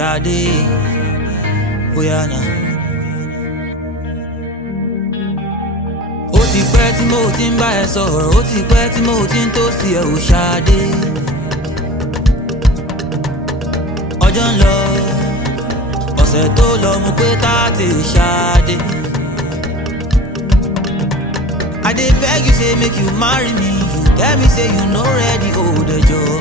Sade, oh yeah now. Ó ti pẹ́ tí mo ti ń bá ẹ sọ̀rọ̀, ó ti pẹ́ tí mo ti ń tó sí ẹ ò Sade. Ọjọ́ ń lọ, ọ̀sẹ̀ tó lọ mo pé táàtì Sade. I dey beg you say make you marry me, you tell me say you no ready, hold the job.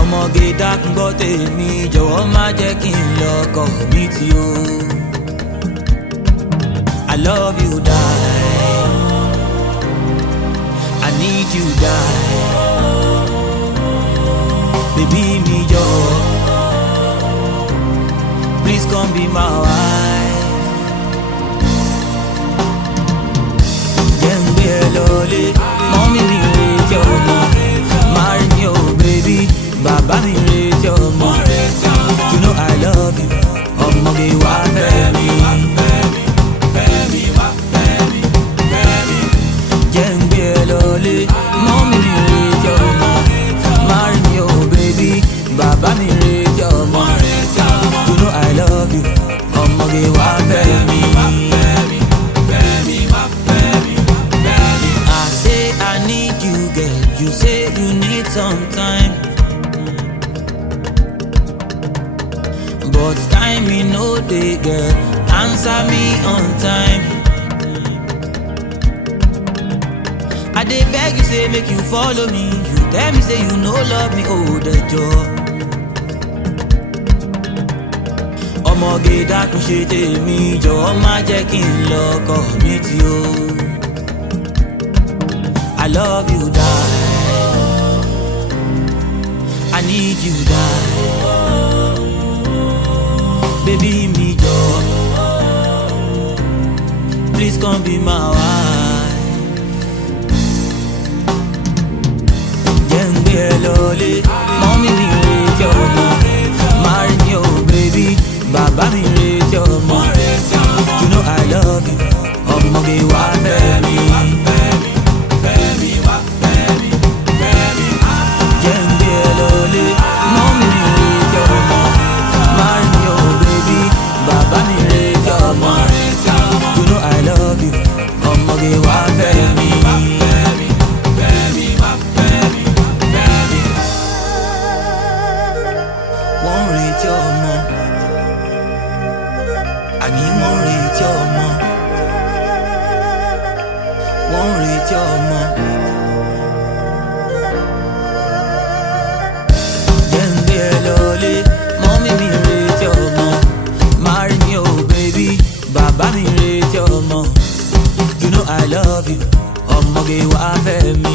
Ọmọge dákun gbọ́ tèmi, jọ̀wọ́ má jẹ́ kí n lọ́kọ mi tí o. I love you die, I need you die. Baby mi jọ, please come be my wife. Jẹ́ n gbé ẹ lọlé, mọ́mí mi retí ọmọ. Marry me oh baby, bàbá mi retí ọmọ. You know I love you, ọmọge wá fẹ́ mi. Jẹ́ n gbé ẹ lọlé, mọ́mí mi retí ọmọ. Marry me oh baby, bàbá mi retí ọmọ. You know I love you, ọmọge wá fẹ́ mi. I say I need you girl, you say you need some time. But time me no dey girl, answer me on time. I dey beg you say make you follow me, you tell me say you no love me, hold the door. Ọmọge dákun ṣe tèmi, jọ̀wọ́ má jẹ́ kí n lọ́kọ mi tí o. I love you die, I need you die. Baby mi jọ, please come be my wife. Jẹ́ n gbé ẹ lọlé, mọ́mí mi retí ọmọ. Marry me oh baby, bàbá mi retí ọmọ. You know I love you, ọmọge wá fẹ́ mi. Jẹ́ n gbé ẹ lọlé, mọ́mí mi retí ọmọ. Marry me oh baby, bàbá mi retí ọmọ. You know I love you, ọmọge wá fẹ́ mi. Wọ́n retí ọmọ, àní wọ́n retí ọmọ. Wọ́n retí ọmọ. Jẹ́ n gbé ẹ lọlé, mọ́mí mi retí ọmọ. Marry me oh baby, bàbá mi retí ọmọ. You know I love you, ọmọge wá fẹ́ mi.